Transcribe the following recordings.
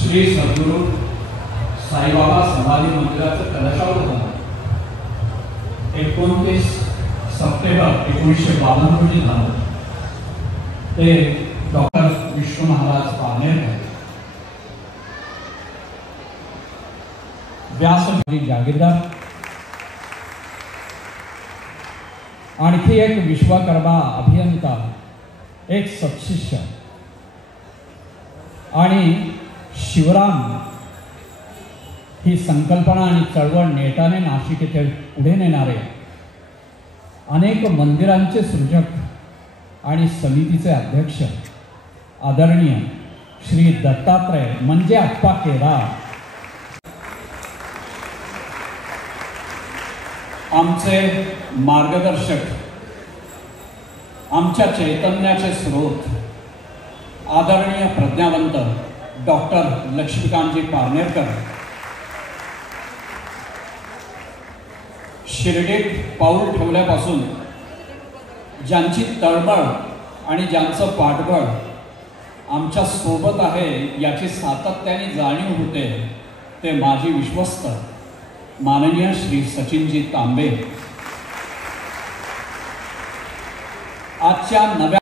श्री सद्गुरु साईबाबा समाधी मंदिराचं कलशावधान 29 सप्टेंबर 1952 रोजी झालं। ते डॉक्टर विष्णू महाराज पारनेरकर व्यासपीठ जागीरदार आणखी एक विश्वकर्मा अभियंता, एक सत्शिष्य आणि शिवराम ही संकल्पना आणि चळवळ नेटाने नाशिक येथे पुढे नेणारे अनेक मंदिरांचे सृजक आणि समितीचे अध्यक्ष आदरणीय श्री दत्तात्रय म्हणजे आप्पा केदार, आमचे मार्गदर्शक, आमच्या चैतन्याचे स्रोत आदरणीय प्रज्ञावंत डॉक्टर लक्ष्मीकांतजी पारनेरकर, शिर्डीत पाऊल ठेवल्यापासून ज्यांची तळमळ आणि ज्यांचं पाठबळ आमच्या सोबत आहे याची सातत्याने जाणीव होते ते माजी विश्वस्त माननीय श्री सचिनजी तांबे आजच्या नव्या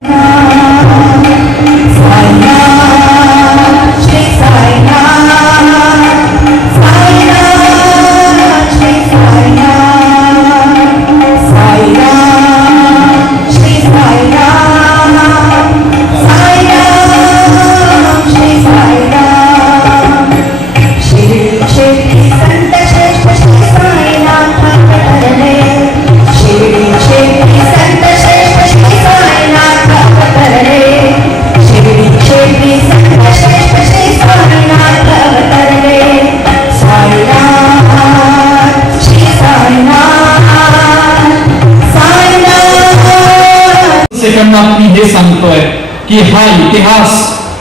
सेकंदात मी हे सांगतोय की हा इतिहास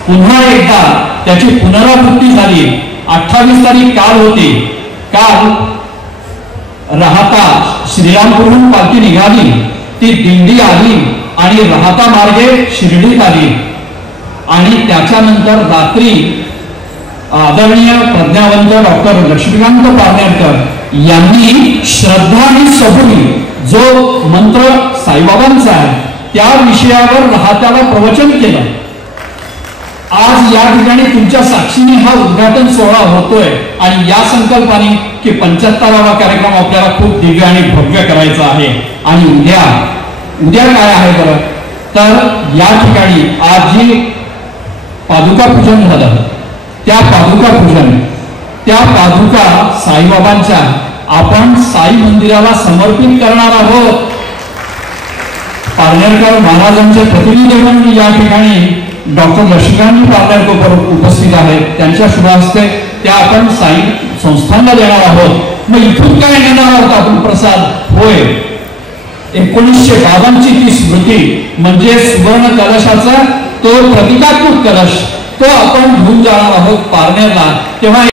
पुन्हा एकदा त्याची पुनरावृत्ती झाली। 28 तारीख काल होती, काल राहता श्रीरामपूरहून पालखी निघाली, ती दिंडी आली आणि राहता मार्गे शिर्डीत आली आणि त्याच्यानंतर रात्री आदरणीय प्रज्ञावंत डॉक्टर लक्ष्मीकांत पारनेरकर यांनी श्रद्धा आणि सबुरी जो मंत्र साईबाबांचा आहे त्या विषयावर राहत्याला प्रवचन केलं। आज या ठिकाणी तुमच्या साक्षीने हा उद्घाटन सोहळा होतोय आणि या संकल्पाने की 75वा कार्यक्रम आपल्याला खूप दिव्य आणि भव्य करायचा आहे। आणि उद्या काय आहे बरं, तर या ठिकाणी आज जी पादुका पूजन झालं त्या पादुका साईबाबांच्या आपण साई मंदिराला समर्पित करणार आहोत। पारनेरकर महाराजांचे प्रतिनिधी म्हणून या ठिकाणी डॉक्टर लक्ष्मीकांत पारनेरकर उपस्थित आहेत, त्यांच्या शुभ हस्ते त्या आपण साई संस्थानला देणार आहोत। मग इथून काय देणार आहोत आपण प्रसाद? होय, 1952ची ती स्मृती म्हणजे सुवर्ण कलशाचा तो प्रतिकात्मक कलश तो आपण घेऊन जाणार आहोत पारनेरला। तेव्हा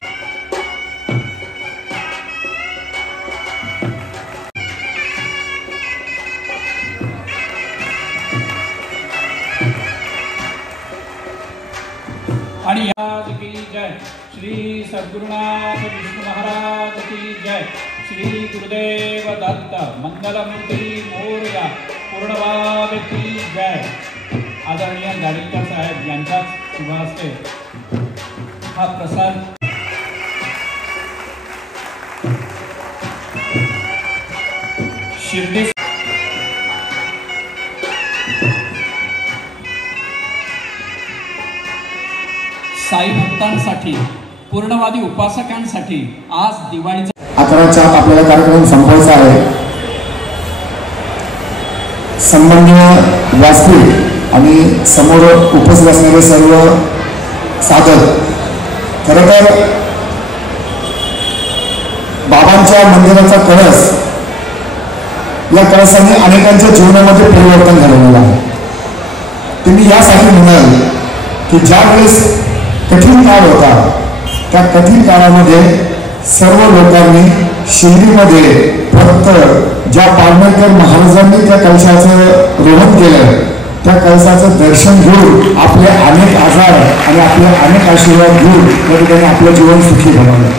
आणि आज की जय, श्री सद्गुरुनाथ विष्णु महाराज की जय, श्री गुरुदेव दत्त मंगलमूर्ती मोरया पूर्णभाव की जय। आदरणीय गाडीकर साहेब यांच्याच शुभ हस्ते हा प्रसाद शिर्डी साई भक्तांसाठी पूर्णवादी उपासकांसाठी आज दिवाळीचा 11च्या आपल्याला कार्यक्रम संपवायचा आहे। सन्माननीय व्यासपीठ आणि समोर उपस्थित असणारे सर्व साधक, खरं तर बाबांच्या मंदिराचा कळस, या कळसाने अनेकांच्या जीवनामध्ये परिवर्तन झालेलं आहे। ते मी यासाठी म्हणाल की ज्या वेळेस कठीण काळ होता त्या कठीण काळामध्ये सर्व लोकांनी शिर्डीमध्ये फक्त ज्या पारनेरकर महाराजांनी त्या कलशाचं रोहन केलं त्या कलशाचं दर्शन घेऊन आपले अनेक आजार आणि आपले अनेक आशीर्वाद घेऊन त्या ठिकाणी आपलं जीवन सुखी बनवलं।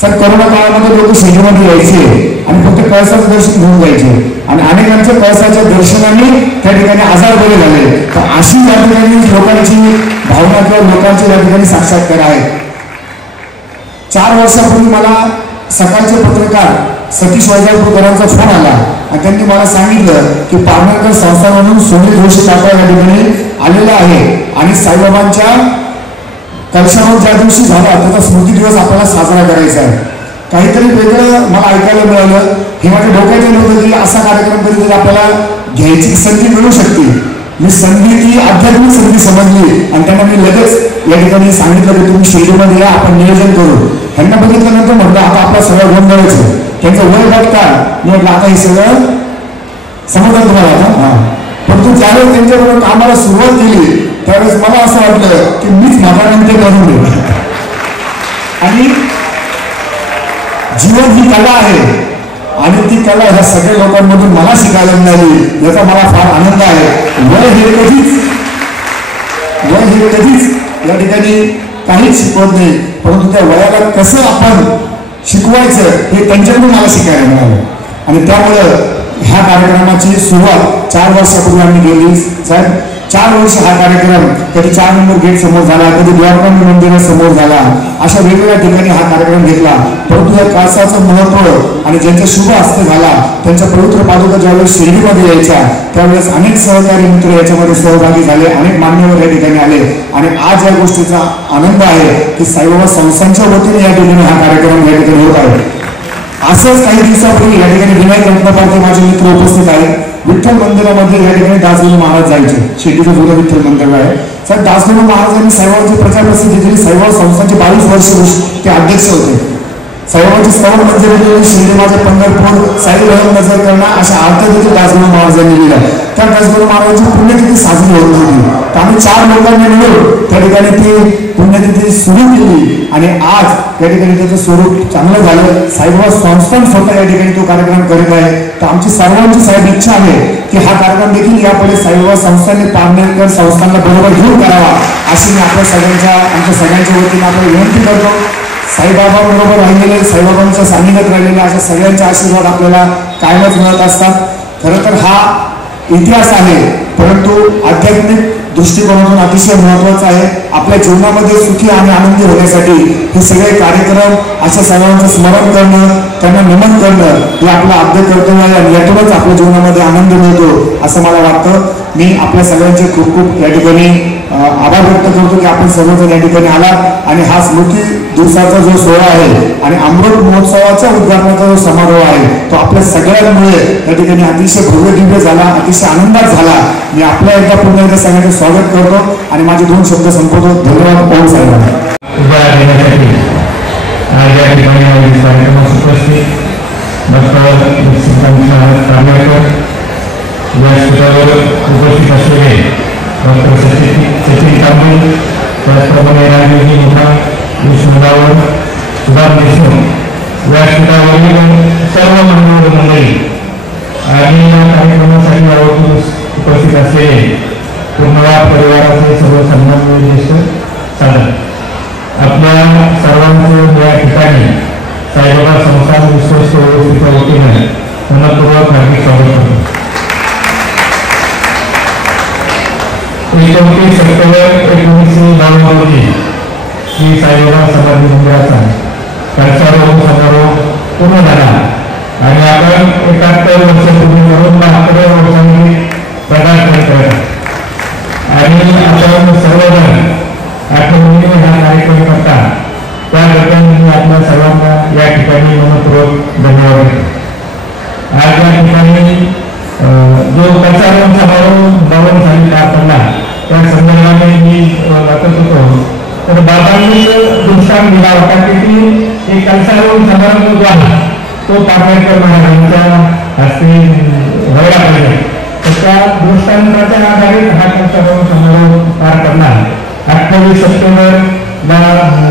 सर, कोरोना काळामध्ये लोक शिर्डीमध्ये यायचे आणि फक्त कळसाचं दर्शन घेऊन जायचे आणि अनेकांच्या कळसाच्या दर्शनाने त्या ठिकाणी आजार बरे झाले। तर अशी त्या ठिकाणी लोकांची भावना किंवा लोकांचे त्या ठिकाणी साक्षात्कार आहेत। 4 वर्षापूर्वी मला सकाळचे पत्रकार सतीश वैजापूरकरांचा फोन आला आणि त्यांनी मला सांगितलं की पारनेरकर संस्थानातून सुनील जोशी काका या ठिकाणी आलेला आहे आणि साईबाबांच्या कलशावर ज्या दिवशी झाला त्याचा स्मृती दिवस आपल्याला साजरा करायचा आहे। काहीतरी वेगळं मला ऐकायला मिळालं, हे माझ्या डोक्यात नव्हतं की असा कार्यक्रम कधीतरी आपल्याला घ्यायची संधी मिळू शकते। मी संधी ती आध्यात्मिक संधी समजली आणि त्यांना मी लगेच या ठिकाणी सांगितलं की तुम्ही शिर्डीमध्ये या, आपण नियोजन करू। ह्यांना बघितल्यानंतर म्हटलं आता आपला सगळं गोंधळायचं, त्यांचं वय बघता मी म्हटलं आता हे सगळं समजलं तुम्हाला आता। परंतु ज्यावेळेस त्यांच्याबरोबर कामाला सुरुवात केली त्यावेळेस मला असं वाटलं की मीच म्हाताऱ्यांचे करून दे। आणि जीवन ही कला आहे आणि ती कला ह्या सगळ्या लोकांमधून मला शिकायला मिळाली, याचा मला फार आनंद आहे। वय हे कधीच या ठिकाणी काहीच शिकवत नाही, परंतु त्या वयाला कसं आपण शिकवायचं हे त्यांच्याकडून मला शिकायला मिळालं। आणि त्यामुळं ह्या कार्यक्रमाची सुरुवात 4 वर्षापूर्वी आम्ही केली. साहेब 4 वर्ष हा कार्यक्रम कधी 4 नंबर गेट समोर झाला, कधी द्वारकांबी मंदिरासमोर झाला, अशा वेगवेगळ्या ठिकाणी हा कार्यक्रम घेतला. परंतु या काळसाचं महत्व आणि ज्यांचा शुभ हस्त झाला त्यांच्या पवित्र पादुका ज्यावेळेस शिर्डीमध्ये यायच्या त्यावेळेस अनेक सहकारी मित्र याच्यामध्ये सहभागी झाले, अनेक मान्यवर या ठिकाणी आले आणि आज या गोष्टीचा आनंद आहे की साईबाबा संस्थांच्या वतीने या ठिकाणी हा कार्यक्रम या ठिकाणी होत आहे. असंच काही दिवसापूर्वी या ठिकाणी विनायक रत्नपारखे माझे मित्र उपस्थित आहेत. विठ्ठल मंदिरामध्ये या ठिकाणी दासगुरू महाराज जायचे, शिर्डीचं जुनं विठ्ठल मंदिर आहे. तर दासगुरू महाराजांनी साईबाबांची प्रचार प्रसिद्धी दिली. साईबाबा संस्थांचे 22 वर्ष ते अध्यक्ष होते. साईबाबांची स्तवन मंदिर शिर्डी माझे पंढरपूर साई रहम नजर करणं अशा अर्थ देखील दासगुरू महाराजांनी लिहिल्या. त्या दासगुरू महाराजांची पुण्यतिथी साजरी होत नव्हती, तर आम्ही 4 लोकांनी मिळून त्या ठिकाणी ती पुण्यतिथी सुरू केली आणि आज या ठिकाणी त्याचं स्वरूप चांगलं झालं. साईबाबा संस्थान स्वतः या ठिकाणी तो कार्यक्रम करीत आहे. तर आमची सर्वांची साहेब इच्छा आहे की हा कार्यक्रम देखील यापुढे साईबाबा संस्थांनी पारनेरकर संस्थांना बरोबर घेऊन करावा अशी मी आमच्या सगळ्यांच्या वतीने आपण विनंती करतो. साईबाबा बरोबर राहिलेले, साईबाबांच्या सानिध्यात राहिलेले अशा सगळ्यांचे आशीर्वाद आपल्याला कायमच मिळत असतात. खरं तर हा इतिहास आहे, परंतु आध्यात्मिक दृष्टिकोनातून अतिशय महत्वाचा आहे. आपल्या जीवनामध्ये सुखी आणि आनंदी होण्यासाठी हे सगळे कार्यक्रम अशा सर्वांचं स्मरण करणं, त्यांना नमन करणं हे आपलं आद्य कर्तव्य आहे आणि यातूनच आपल्या जीवनामध्ये आनंद मिळतो असं मला वाटतं. मी आपल्या सगळ्यांचे खूप खूप या ठिकाणी आभार व्यक्त करतो की आपण सर्वजण या ठिकाणी आला आणि हा स्मृती दिवसाचा जो सोहळा आहे आणि अमृत महोत्सवाच्या उद्घाटनाचा जो समारोह आहे तो आपल्या सगळ्यांमुळे या ठिकाणी अतिशय भव्य दिव्य झाला, अतिशय आनंदात झाला. मी आपल्या एकदा पुन्हा एकदा सगळ्यांचं स्वागत करतो आणि माझे 2 शब्द संपवतो. धन्यवाद. ओम साईबाबा. आज या ठिकाणी कार्यक्रमास उपस्थित व्यासपीठावर उपस्थित असलेले डॉक्टर सचिन तांबे, त्याचप्रमाणे राजयोगी मोठा विष्णुरावर, सुभाष देशमुख, व्यासपीठावरील सर्व मान्यवर मंडळी आणि या कार्यक्रमासाठी आवर्जून उपस्थित असलेले पूर्णवाद परिवाराचे सर्व सन्माननीय ज्येष्ठ साधक, आपल्या सर्वांचं या ठिकाणी साईबाबा संस्थान विश्वस्त व्यवस्थेच्या वतीने मनपूर्वक हार्दिक स्वागत करतो. 29 सप्टेंबर 1992 रोजी श्री साईबाबा समाधी मंदिराचा कर्षारोहण समारोह पूर्ण झाला आणि आपण 71 वर्षापूर्वी करून 72 वर्षांनी पदार्पण करत आणि आपण सर्वजण आठवणीने हा कार्यक्रम करता त्याबद्दल मी आपल्या सर्वांना या ठिकाणी मनपूर्वक धन्यवाद देतो. आज या ठिकाणी जो कर्षारोहण समारोह 52 साली पार पडला त्या संदर्भाने मी वाचत होतो तर बाबांनी दृष्टांत दिला होता की एक कर्षारोहण समारंभ जो आहे तो पारनेरकर महाराजांच्या हस्ते व्हायला पाहिजे. तर त्या दृष्टांताच्या आधारित हा कर्षारोहण समारोह पार पडला. 28 सप्टेंबरला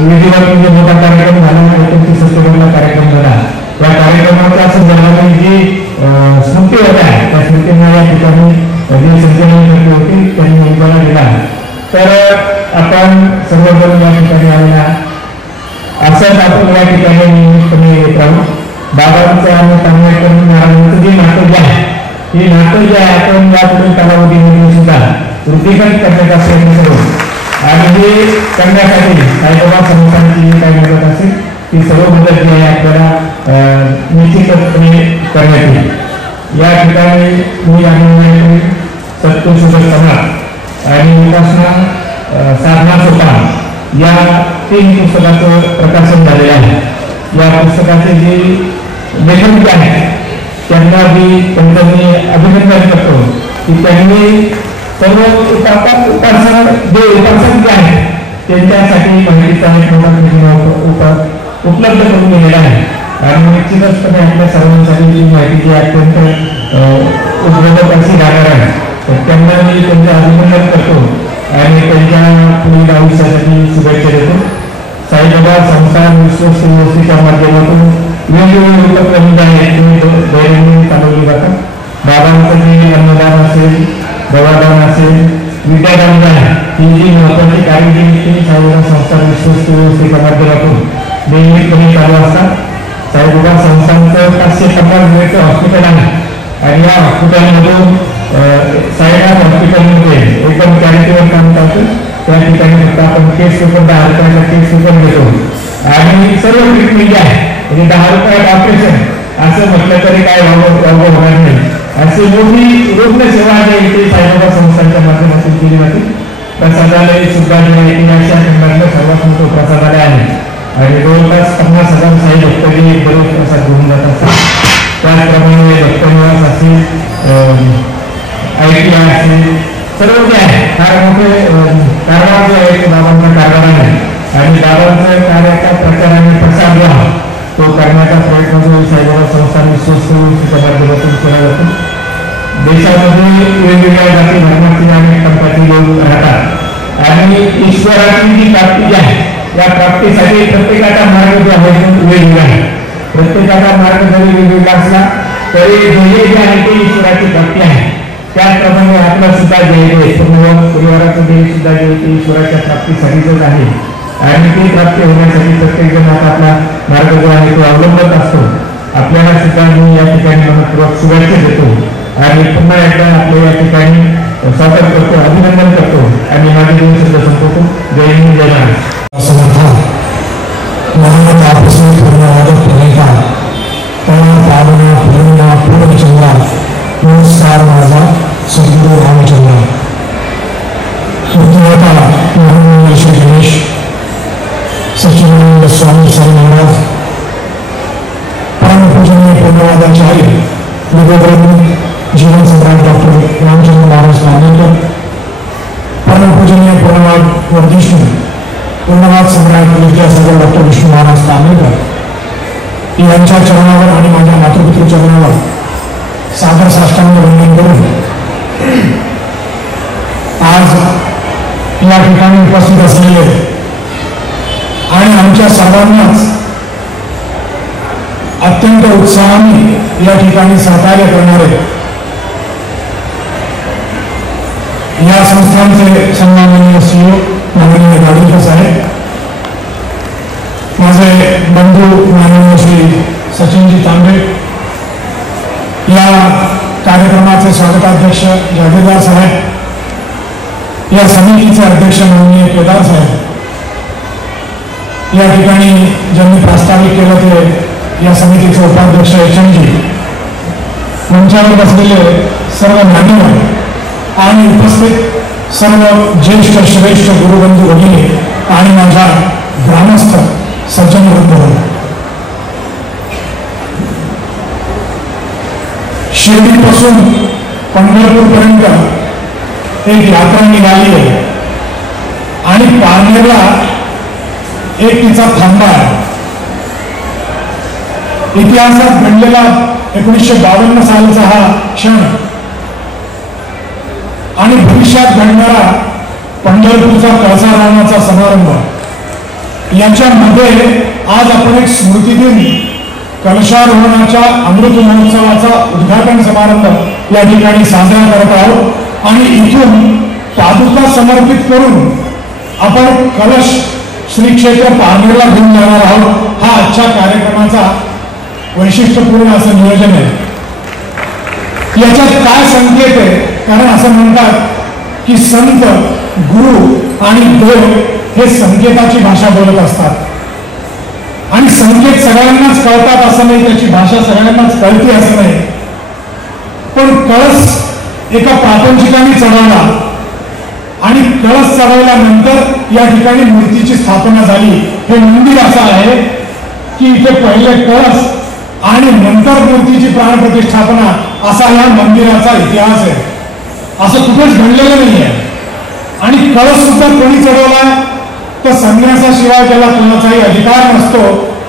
विधिवत म्हणजे मोठा कार्यक्रम झाला, 29 सप्टेंबरला कार्यक्रम झाला. या कार्यक्रमाच्या संदर्भाने जी स्मृती होत्या त्या स्मृतींना या ठिकाणी जी संचलन करते होती त्यांनी उद्बोधन दिला. तर आपण सर्वजण या ठिकाणी आलेला असंच आपण या ठिकाणी नियमितपणे येत राहू. बाबांचं आणि पारनेरकर महाराजांचं जे नातं जे आहे हे नातं जे आहे आपण यापुढे कालावधीमध्ये सुद्धा वृद्धिंगत करण्याचा प्रयत्न करू आणि हे करण्यासाठी साईबाबा संस्थांची काही मदत असेल ती सर्व मदत जी आहे आपल्याला निश्चितपणे करण्यात येईल. या ठिकाणी मी आणि सत्तोषोधक समाज आणि विकासना साधना सोपान या 3 पुस्तकाचं प्रकाशन झालेलं आहे. या पुस्तकाचे जे लेखक जे आहेत त्यांना मी त्यांनी अभिनंदन करतो की त्यांनी सर्व उपासक जे आहेत त्यांच्यासाठी माहितीचा एक मोठा उपलब्ध करून दिलेला आहे आणि निश्चितचपणे आपल्या सर्वांसाठी जी माहिती जी अत्यंत उपलब्ध अशी राहणार आहे तर त्यांना मी त्यांचं अभिनंदन करतो आणि त्यांच्या पुढील आयुष्यासाठी शुभेच्छा देतो. साईबाबा संस्थान विश्वस्त व्यवस्थेच्या माध्यमातून वेगवेगळे उपक्रम जे आहेत ते दैनंदिन चालवले जातात. बाबांचं जे अन्नदान असेल, दवादान असेल, विद्यादान आहे ही जी महत्वाची कार्यगिरी साईबाबा संस्थान विश्वस्त व्यवस्थेच्या माध्यमातून नियमितपणे चालू असतात. साईबाबा संस्थांचं 550 बेडचं हॉस्पिटल आहे आणि या हॉस्पिटलमधून साईनाथ हॉस्पिटलमध्ये एकदम चॅरिटेबल काम करतो. त्या ठिकाणी फक्त आपण केस पेपर 10 रुपयाचा केस पेपर घेतो आणि सर्व ट्रीटमेंट आहे म्हणजे 10 रुपयात ऑपरेशन असं म्हटलं तरी काय वावग होणार नाही. अशी मोठी रुग्णसेवा आहे इथे साईबाबा संस्थांच्या माध्यमातून केली जाते. प्रसादालय सुद्धा अशा खंडातलं सर्वात मोठं प्रसादालय आहे आणि जवळपास 50,000 साई भक्तही दररोज प्रसाद घेऊन जात असतात. त्याचप्रमाणे भक्तनिवास असेल, ITI असेल, सर्व जे आहे फार मोठे कारभार जे आहे ते बाबांचा कारभार आहे आणि बाबांच्या कार्याचा प्रचार आणि प्रसार जो आहे तो करण्याचा प्रयत्न जो साईबाबा संस्था विश्वसच्या माध्यमातून केला जातो. देशामध्ये वेगवेगळ्या जाती धर्मातील आणि पंथातील लोक राहतात आणि ईश्वराची जी प्राप्ती जी आहे या प्राप्तीसाठी प्रत्येकाचा मार्ग जो आहे तो वेगवेगळा आहे. प्रत्येकाचा मार्ग जरी वेगवेगळा असला तरी ध्येय जे आहे ते ईश्वराची प्राप्ती आहे. त्याचप्रमाणे आपला सुद्धा ध्येय परिवाराचं ध्येय सुद्धा जे ते ईश्वराच्या प्राप्तीसाठीच आहे आणि ती प्राप्ती होण्यासाठी प्रत्येक जण आपला मार्ग जो आहे तो अवलंबत असतो. आपल्याला सुद्धा मी या ठिकाणी मनपूर्वक शुभेच्छा देतो आणि पुन्हा एकदा आपल्या या ठिकाणी स्वागत करतो, अभिनंदन करतो आणि माझे 2 शब्द संपवतो. जय हिंद, जय महाराष्ट्र. समर्थ महाराज आपसी पूर्णवादक प्रणेता पावना पूर्णिमा पूर्णचंद्रा नमस्कार माझा सद्गुरू रामचंद्र. मुख्यता महामंडळ श्री गणेश सच्चिदानंद स्वामी साई महाराज, परमपूजनीय पूर्णवादाचार्य निवेदन जीवन सम्राट डॉक्टर रामचंद्र महाराज कानेकर, परमपूजनीय पूर्णवाद वर्धिष्णू पूर्णवाद सम्राट विद्यासागर डॉक्टर विष्णू महाराज कानेकर यांच्या चरणावर आणि माझ्या मातृपितृ चरणावर सादर साष्टांग वंदन करून आज या ठिकाणी उपस्थित असलेले आणि आमच्या सर्वांनाच अत्यंत उत्साहाने या ठिकाणी सहकार्य करणारे या संस्थांचे सन्माननीय CEO माननीय गाडीकर साहेब, माझे बंधू माननीय श्री सचिनजी तांबे, या कार्यक्रमाचे स्वागताध्यक्ष जागीरदार साहेब, या समितीचे अध्यक्ष माननीय केदार साहेब, या ठिकाणी ज्यांनी प्रास्ताविक केलं ते या समितीचे उपाध्यक्ष HM जी, मंचावर बसलेले सर्व मान्यवर आणि उपस्थित सर्व ज्येष्ठ श्रेष्ठ गुरुबंधू भगिनी आणि माझ्या ग्रामस्थ सज्जन वृंद, शिर्डीपासून पंढरपूरपर्यंत एक यात्रा निघाली आहे आणि पारनेरला एक तिचा थांबा आहे. इतिहासात घडलेला 1952 सालचा हा क्षण आणि भविष्यात घडणारा पंढरपूरचा कळसारावणाचा समारंभ याच्यामध्ये आज आपण एक स्मृती दिन कलशारोहणाच्या अमृत महोत्सवाचा उद्घाटन समारंभ या ठिकाणी साजरा करत आहोत आणि इथून पादुका समर्पित करून आपण कलश श्री क्षेत्र पारनेरला घेऊन जाणार आहोत. हा आजच्या कार्यक्रमाचा वैशिष्ट्यपूर्ण असं नियोजन आहे. याच्यात काय संकेत आहे, कारण असं म्हणतात की संत, गुरु आणि देव हे संकेताची भाषा बोलत असतात आणि संकेत सगळ्यांनाच कळतात असं नाही, त्याची भाषा सगळ्यांनाच कळते असं नाही. पण कळस एका प्रापंचिकाने चढवला आणि कळस चढवल्यानंतर या ठिकाणी मूर्तीची स्थापना झाली. हे मंदिर असं आहे की इथे पहिले कळस आणि नंतर मूर्तीची प्राणप्रतिष्ठापना असा या मंदिराचा इतिहास आहे. असं कुठेच घडलेलं नाही आहे. आणि कळस सुद्धा कोणी चढवलाय तर संन्यासाशिवाय त्याला कोणाचाही अधिकार नसतो.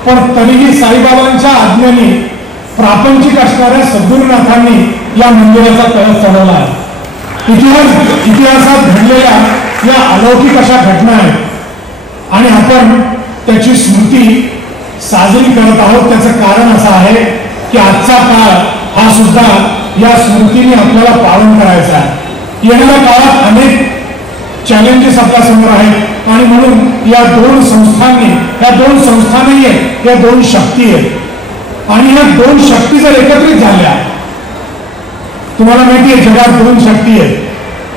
पण तरीही साईबाबांच्या आज्ञेने प्रापंचिक असणाऱ्या सद्गुरुनाथांनी या मंदिराचा कळस चढवला आहे. इतिहासात घडलेल्या या अलौकिक अशा घटना आहेत आणि आपण त्याची स्मृती साजरी करत आहोत. त्याचं कारण असं आहे की आजचा काळ हा सुद्धा या स्मृतीने आपल्याला पालन करायचा आहे. येणाऱ्या काळात अनेक चॅलेंजेस आपल्या समोर आहेत आणि म्हणून या 2 संस्थांनी, या 2 संस्था नाही आहेत, या 2 शक्ती आहेत आणि या 2 शक्ती जर एकत्रित झाल्या तुम्हाला माहिती आहे जगात दोन शक्ती आहेत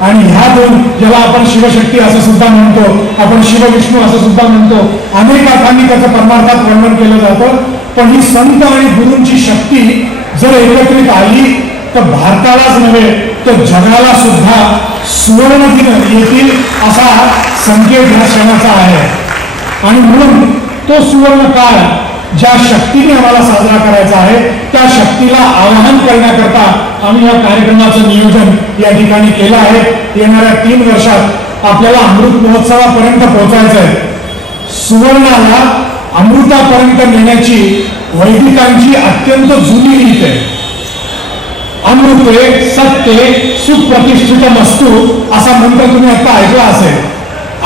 आणि ह्या दोन, ज्याला आपण शिवशक्ती असं सुद्धा म्हणतो, आपण शिवविष्णू असं सुद्धा म्हणतो, अनेक अर्थांनी त्याचं परमार्थात वर्णन केलं जातं. पण ही संत आणि गुरूंची शक्ती जर एकत्रित आली तर भारतालाच नव्हे तर जगाला सुद्धा सुवर्ण दिन येतील असा संकेत ह्या क्षणाचा आहे. आणि म्हणून तो सुवर्ण काळ ज्या शक्तीने आम्हाला साजरा करायचा आहे त्या शक्तीला आवाहन करण्याकरता आम्ही या कार्यक्रमाचं नियोजन या ठिकाणी केलं आहे. येणाऱ्या 3 वर्षात आपल्याला अमृत महोत्सवापर्यंत पोहोचायचं आहे. सुवर्णाला अमृतापर्यंत नेण्याची वैदिकांची अत्यंत जुनी रीत आहे. अमृते सत्ये सुप्रतिष्ठित मस्तू असा मंत्र तुम्ही आता ऐकला असेल.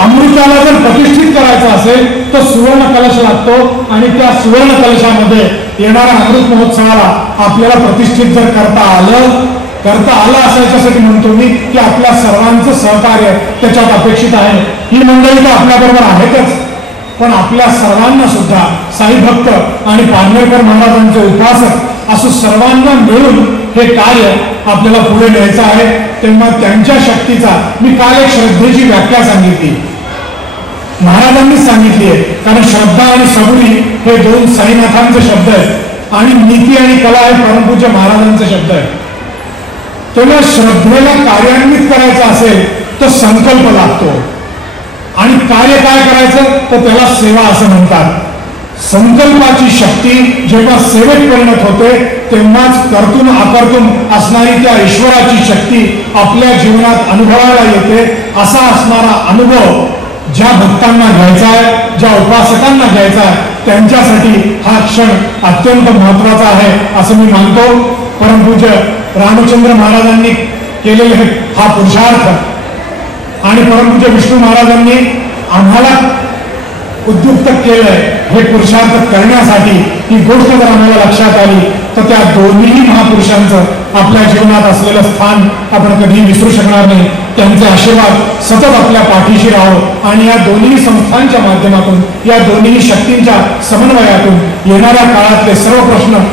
अमृताला जर प्रतिष्ठित करायचं असेल तर सुवर्ण कलश लागतो आणि त्या सुवर्ण कलशामध्ये येणाऱ्या अमृत महोत्सवाला आपल्याला प्रतिष्ठित जर करता आलं असायच्यासाठी म्हणतो मी की आपल्या सर्वांचं सहकार्य त्याच्यात अपेक्षित आहे. ही मंडळी तर आपल्याबरोबर आहेतच, पण आपल्या सर्वांना सुद्धा साई भक्त आणि पारनेरकर महाराजांचे उपासक असं सर्वांना मिळून हे कार्य आपल्याला पुढे न्यायचं आहे. तेव्हा त्यांच्या शक्तीचा मी काल एक श्रद्धेची व्याख्या सांगितली, महाराजांनी सांगितली आहे. कारण श्रद्धा आणि सबुरी हे 2 साईनाथांचे शब्द आहेत आणि नीती आणि कला हे परमपूज्य महाराजांचे शब्द आहेत. तेव्हा श्रद्धेला कार्यान्वित करायचं असेल तर संकल्प लागतो आणि कार्य काय करायचं तर त्याला सेवा असं म्हणतात. संकल्पाची शक्ती जेव्हा सेवेत परिणत होते तेव्हाच कर्तून आकर्तून असणारी त्या ईश्वराची शक्ती आपल्या जीवनात अनुभवायला येते. असा असणारा अनुभव ज्या भक्तांना घ्यायचा आहे, ज्या उपासकांना घ्यायचा आहे त्यांच्यासाठी हा क्षण अत्यंत महत्वाचा आहे असं मी मानतो. परमपूज्य रामचंद्र महाराजांनी केलेले हा पुरुषार्थ आणि परमपूज्य विष्णू महाराजांनी आम्हाला उद्युक्त केलंय हे पुरुषार्थ करण्यासाठी ही गोष्ट जर आम्हाला लक्षात आली तर त्या दोन्ही महापुरुषांचं आपल्या जीवनात असलेलं स्थान आपण कधी विसरू शकणार नाही. त्यांचे आशीर्वाद सतत आपल्या पाठीशी राहो आणि या दोन्ही संस्थांच्या माध्यमातून, या दोन्ही शक्तींच्या समन्वयातून येणाऱ्या काळातले सर्व प्रश्न,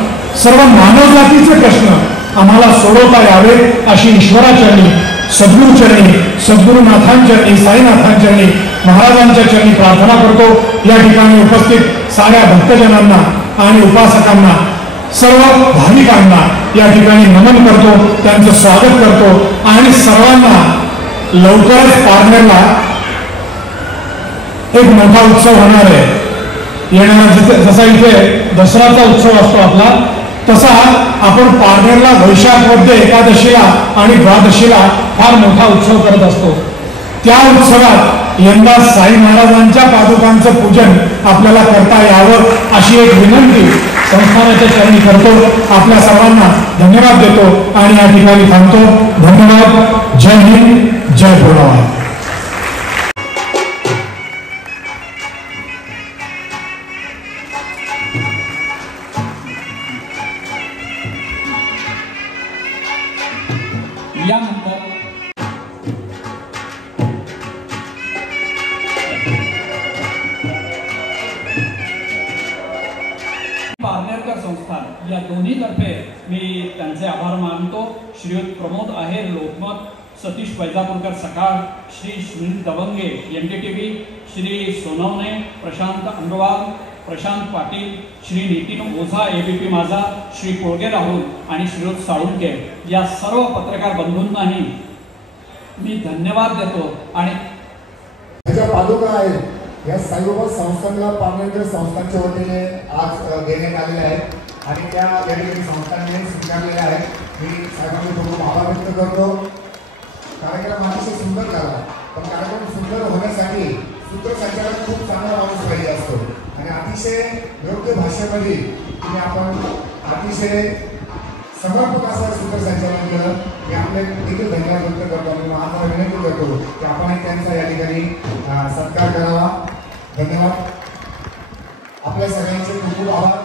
सर्व मानवजातीचे प्रश्न आम्हाला सोडवता यावेत अशी ईश्वराचरणी, सद्गुरूचरणी, सद्गुरुनाथांचरणी, साईनाथांचरणी, महाराजांच्या चरणी प्रार्थना करतो. या ठिकाणी उपस्थित साऱ्या भक्तजनांना आणि उपासकांना, सर्व भाविकांना या ठिकाणी नमन करतो, त्यांचं स्वागत करतो आणि सर्वांना लवकरच पारनेरला एक मोठा उत्सव होणार आहे. येणारा जसा इथे दसराचा उत्सव असतो आपला, तसा आपण पारनेरला वैशाख मध्य एकादशीला आणि द्वादशीला फार मोठा उत्सव करत असतो. त्या उत्सवात यंदा साई महाराजांच्या पादुकांचं पूजन आपल्याला करता यावं अशी एक विनंती संस्थानाच्या चरणी करतो. आपल्या सर्वांना धन्यवाद देतो आणि या ठिकाणी थांबतो. धन्यवाद. जय हिंद, जय भोलानाथ. यानंतर पारनेरकर संस्थान या दोन्ही तर्फे मी त्यांचे आभार मानतो. श्रीयुत प्रमोद आहेर लोकमत, सतीश वैजापूरकर सकाळ, श्री सुनील दवंगे NDTV, श्री सोनवणे, प्रशांत अंगवाल, प्रशांत पाटील, श्री नितीन ओझा ABP माझा, श्री कोळगे राहुल आणि श्रीयुत साळुंके या सर्व पत्रकार बंधूंनाही मी धन्यवाद देतो. आणि ज्या पादुका आहेत या साईबाबा संस्थानला पारनेरकर संस्थानच्या वतीने आज देण्यात आलेल्या आहेत आणि त्या वेगवेगळ्या संस्थांनी स्वीकारलेल्या आहेत. मी साहेबांचे खूप आभार व्यक्त करतो. कार्यक्रम अतिशय सुंदर झाला, पण कार्यक्रम सुंदर होण्यासाठी सूत्रसंचालक खूप चांगला माणूस पाहिजे असतो आणि अतिशय योग्य भाषेमध्ये तुम्ही आपण अतिशय समर्पक असा सूत्रसंचालन केलं. मी आपले देखील धन्यवाद व्यक्त करतो आणि माझा विनंती करतो की आपण त्यांचा या ठिकाणी सत्कार करावा. धन्यवाद. आपल्या सगळ्यांचे खूप खूप आभार.